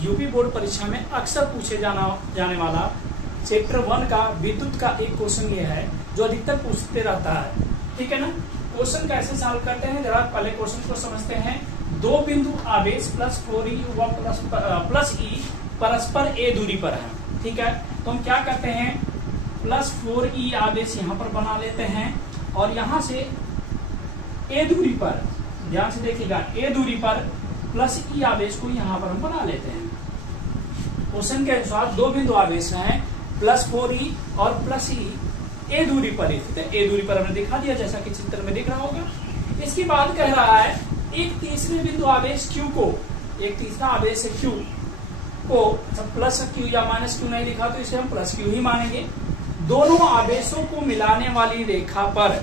UP board परीक्षा में अक्सर पूछे जाने वाला चैप्टर 1 का विद्युत का एक क्वेश्चन ये है जो अधिकतर पूछते रहता है। ठीक है ना। क्वेश्चन कैसे सॉल्व करते हैं, जरा पहले क्वेश्चन को समझते हैं। दो बिंदु आवेश प्लस 4e व प्लस e परस्पर a दूरी पर है। ठीक है, तो हम क्या करते हैं, प्लस 4e आवेश यहाँ पर बना लेते हैं और यहाँ से a दूरी पर, ध्यान से देखिएगा, a दूरी पर प्लस e आवेश को यहाँ पर हम बना लेते हैं। क्वेश्चन के अनुसार दो बिंदु आवेश हैं, प्लस 4e और प्लस e a दूरी पर स्थित है। a दूरी पर हमने दिखा दिया जैसा कि चित्र में दिख रहा होगा। इसके बाद कह रहा है एक तीसरे बिंदु आवेश q को, एक तीसरा आवेश है q को, प्लस q या माइनस q नहीं लिखा तो इसे हम प्लस q ही मानेंगे। दोनों आवेशों को मिलाने वाली रेखा पर,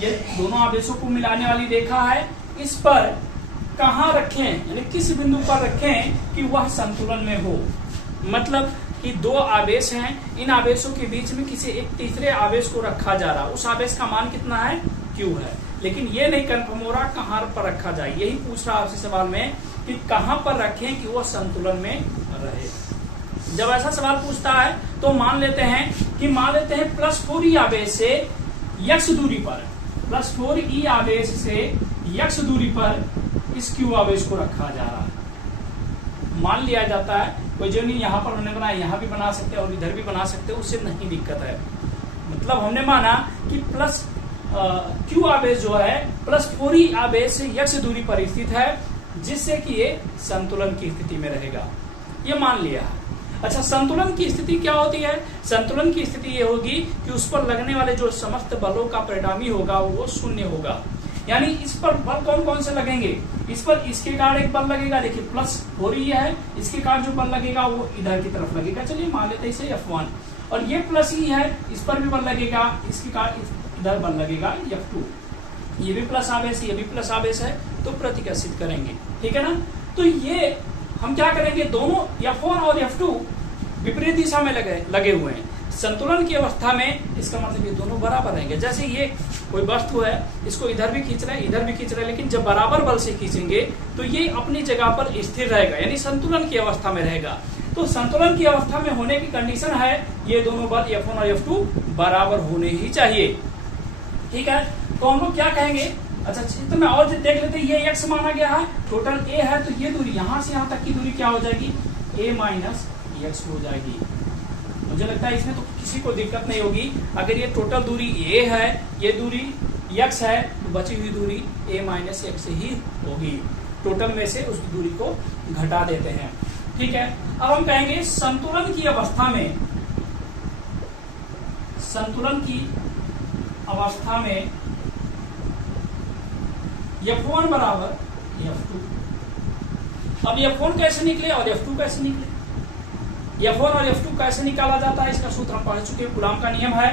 ये दोनों आवेशों को मिलाने वाली रेखा है, इस पर कहाँ रखें, यानी किस बिंदु पर रखें कि वह संतुलन में हो। मतलब कि दो आवेश हैं, इन आवेशों के बीच में किसी एक तीसरे आवेश को रखा जा रहा, उस आवेश का मान कितना है, q है, लेकिन ये नहीं कंफर्म हो रहा कहाँ पर रखा जाए। यही पूछ रहा आपसे सवाल में कि कहाँ पर रखें कि वो संतुलन में रहे। जब ऐसा सवाल पूछता है तो मान लेते हैं प्लस 4e आवेश से x दूरी पर, प्लस 4e आवेश से x दूरी पर इस q आवेश को रखा जा रहा है, मान लिया जाता है। कोई जो नहीं यहाँ पर हमने बनाया, यहाँ भी बना सकते हैं और इधर भी बना सकते हैं, उससे नहीं दिक्कत है। मतलब हमने माना कि प्लस q आवेश जो है प्लस 4e आवेश से x दूरी पर स्थित है, जिससे कि ये संतुलन की स्थिति में रहेगा, ये मान लिया है। अच्छा, संतुलन की स्थिति क्या होती है, संतुलन की स्थिति ये होगी कि उस पर लगने वाले जो समस्त बलों का परिणामी होगा वो शून्य होगा। यानी इस पर बल कौन कौन से लगेंगे, इस पर इसके कारण एक बल लगेगा, देखिए प्लस 4e है, इसके कारण जो बल लगेगा वो इधर की तरफ लगेगा, चलिए मान लेते हैं इसे F1, और ये प्लस e है, इस पर भी बल लगेगा, इसके कारण इधर बल लगेगा F2, ये भी प्लस आवेश, ये भी प्लस आवेश है, तो प्रतिकर्षित करेंगे। ठीक है ना। तो ये हम क्या करेंगे, दोनों F1 और F2 विपरीत दिशा में लगे हुए हैं। संतुलन की अवस्था में इसका मतलब ये दोनों बराबर रहेंगे। जैसे ये कोई वस्तु है, इसको इधर भी खींच रहे हैं, इधर भी खींच रहे हैं, लेकिन जब बराबर बल से खींचेंगे तो ये अपनी जगह पर स्थिर रहेगा, यानी संतुलन की अवस्था में रहेगा। तो संतुलन की अवस्था में होने की कंडीशन है ये दोनों बल F1 और F2 बराबर होने ही चाहिए। ठीक है, तो हम लोग क्या कहेंगे, अच्छा चित्र में और देख लेते हैं, ये x माना गया है, टोटल a है, तो ये दूरी यहाँ से यहाँ तक की दूरी क्या हो जाएगी, a माइनस x हो जाएगी। मुझे लगता है इसमें तो किसी को दिक्कत नहीं होगी। अगर ये टोटल दूरी a है, ये दूरी x है, तो बची हुई दूरी a माइनस x ही होगी। टोटल में से उस दूरी को घटा देते हैं। ठीक है, अब हम कहेंगे संतुलन की अवस्था में, संतुलन की अवस्था में F1 बराबर F2। अब F1 कैसे निकले और F2 कैसे निकले, F1 और F2 कैसे निकाला जाता है, इसका सूत्र हम पढ़ चुके हैं। कूलॉम का नियम है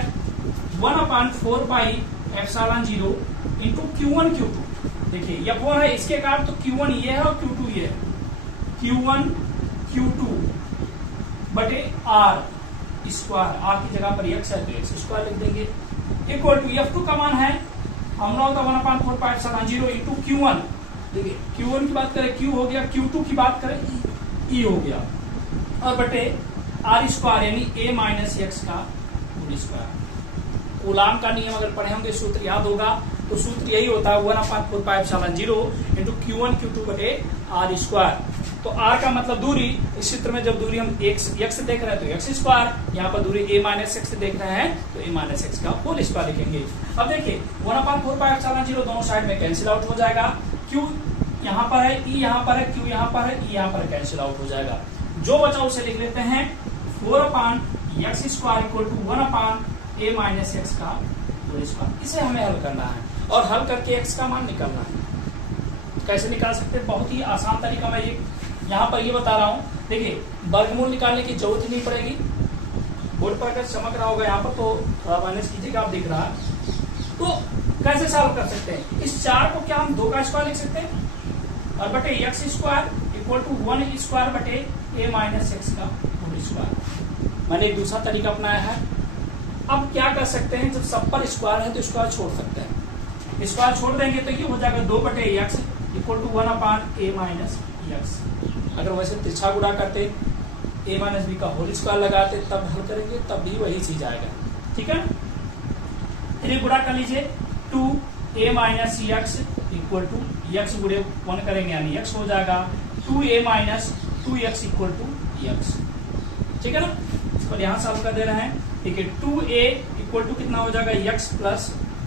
1/4 pi epsilon 0 into Q1 Q2। देखिए F1 है, इसके कारण तो Q1 ये है और Q2 ये है, Q1 Q2 बटे R स्क्वायर, R की जगह पर x है तो x स्क्वायर लिख देंगे, इक्वल टू F2 का मान है हम लोग 1/4 पाई एप्सिलॉन 0 इंटू Q1। देखिए Q1 की बात करें Q हो गया, Q2 की बात करें E हो गया, और बटे R स्क्वायर यानी a माइनस x का होल स्क्वायर। कूलॉम का नियम अगर पढ़े होंगे, सूत्र याद होगा, तो सूत्र यही होता है 1/4 pi epsilon 0 into Q1 Q2 बटे R स्क्वायर। तो R का मतलब दूरी, इस चित्र में जब दूरी हम x देख रहे हैं तो x स्क्वायर, यहाँ पर दूरी a माइनस x देख रहे हैं तो a माइनस x का होल स्क्वायर लिखेंगे। अब देखिए 1/4 पाई एप्सिलॉन 0 दोनों साइड में कैंसिल आउट हो जाएगा, Q यहाँ पर है, E यहाँ पर है, Q यहाँ पर है, E यहाँ पर कैंसिल आउट हो जाएगा। जो बचा उसे लिख लेते हैं 4/x square equal to 1/a minus x का होल स्क्वायर। इसे हमें हल करना है और हल करके x का मान निकालना है। कैसे निकाल सकते हैं, बहुत ही आसान तरीका मैं ये यहाँ पर ये बता रहा हूँ। देखिए वर्गमूल निकालने की जरूरत ही नहीं पड़ेगी, बोर्ड पर अगर चमक रहा होगा यहाँ पर तो थोड़ा माइनस कीजिएगा, आप दिख रहा है। तो कैसे सॉल्व कर सकते हैं, इस 4 को क्या हम 2 का स्क्वायर लिख सकते हैं, और बटे x square equal to 1 square बटे a माइनस x का होल स्क्वायर। मैंने एक दूसरा तरीका अपनाया है। अब क्या कर सकते हैं, जब सब पर स्क्वायर है तो स्क्वायर छोड़ सकते हैं, स्क्वायर छोड़ देंगे तो ये हो जाएगा 2 बटे x equal to 1/a minus x। अगर वैसे तिरछा गुणा करते a माइनस बी का होल स्क्वायर लगाते तब हल करेंगे तब भी वही चीज आएगा। ठीक है, फिर गुणा कर लीजिए 2a minus X equal to X गुणे 1 करेंगे यानी x हो जाएगा 2a minus 2x equal to x. ठीक है ना, इस पर यहां सॉल्व कर दे रहे हैं। ठीक है, 2a इक्वल टू कितना हो जाएगा x प्लस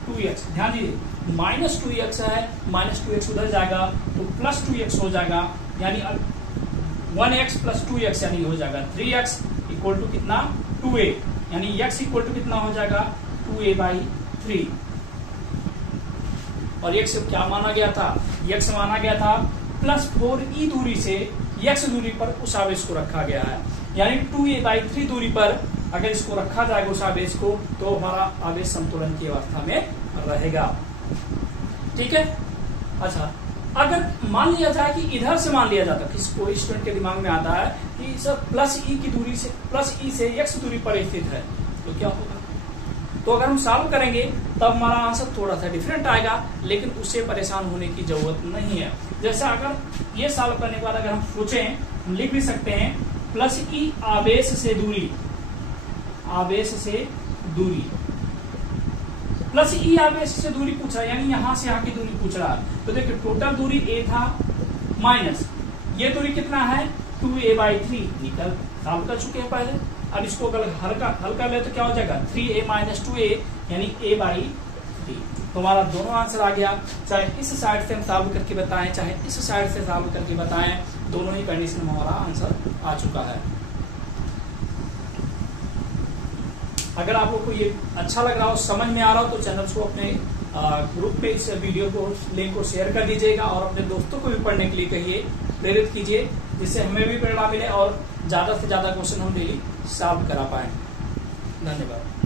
2x। ध्यान दीजिए माइनस 2x है, माइनस 2x उधर जाएगा तो प्लस 2x हो जाएगा, यानी 1x प्लस 2x यानी हो जाएगा 3x इक्वल टू कितना 2a, यानी x इक्वल टू कितना हो जाएगा 2a/3। और x क्या माना गया था, x माना गया था प्लस 4e दूरी से x दूरी पर उस आवेश को रखा गया है, यानी 2a/3 दूरी पर अगर इसको रखा जाएगा उस आवेश को तो हमारा आवेश संतुलन की अवस्था में रहेगा। ठीक है, अच्छा अगर मान लिया जाए कि इधर से मान लिया जाता, किसी कोई स्टूडेंट के दिमाग में आता है कि सर प्लस ई की दूरी से प्लस ई से एक्स दूरी पर स्थित है तो क्या होगा, तो अगर हम सॉल्व करेंगे तब हमारा आंसर थोड़ा सा डिफरेंट आएगा, लेकिन उससे परेशान होने की जरूरत नहीं है। जैसे अगर ये सॉल्व करने के बाद अगर हम सोचें, हम लिख भी सकते हैं प्लस ई आवेश से दूरी, आवेश से दूरी, प्लस ई आवेश से दूरी पूछ रहा है, यानी यहां से यहाँ की दूरी पूछ रहा है। तो देखिए टोटल दूरी a था माइनस ये दूरी कितना है 2a/3, निकल सॉल्व कर चुके हैं पहले। अब इसको अगर हल कर ले तो क्या हो जाएगा 3a माइनस 2a यानी a/3। तो हमारा दोनों आंसर आ गया, चाहे इस साइड से हम सॉल्व करके बताएं चाहे इस साइड से सॉल्व करके बताएं, दोनों ही कंडीशन में हमारा आंसर आ चुका है। अगर आप लोग को ये अच्छा लग रहा हो, समझ में आ रहा हो तो चैनल को अपने ग्रुप पे इस वीडियो को लिंक को शेयर कर दीजिएगा और अपने दोस्तों को भी पढ़ने के लिए कहिए, प्रेरित कीजिए, जिससे हमें भी प्रेरणा मिले और ज्यादा से ज्यादा क्वेश्चन हम डेली सॉल्व करा पाए। धन्यवाद।